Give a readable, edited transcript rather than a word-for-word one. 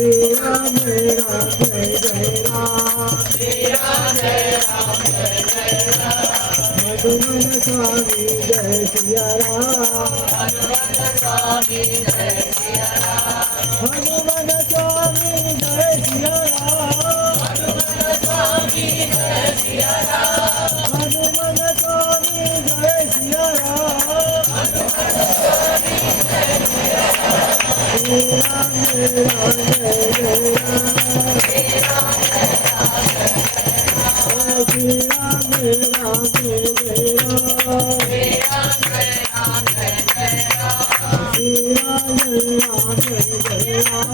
Ram Ram Jai Jai Ram Shri Ram Jai Ram Hanuman Swami Jai Siya Ram Hanuman Swami Jai Siya Ram Hanuman Swami Jai Siya Ram Hanuman Swami Jai Siya Ram Hanuman Swami Jai Siya Ram Hanuman Swami Jai Siya Ram Shri Ram Jai Jai Ram Shri Ram Jai Ram Jai Jai Ram Shri Ram Jai Ram Jai Jai Ram Shri Ram Jai Ram Jai Jai Ram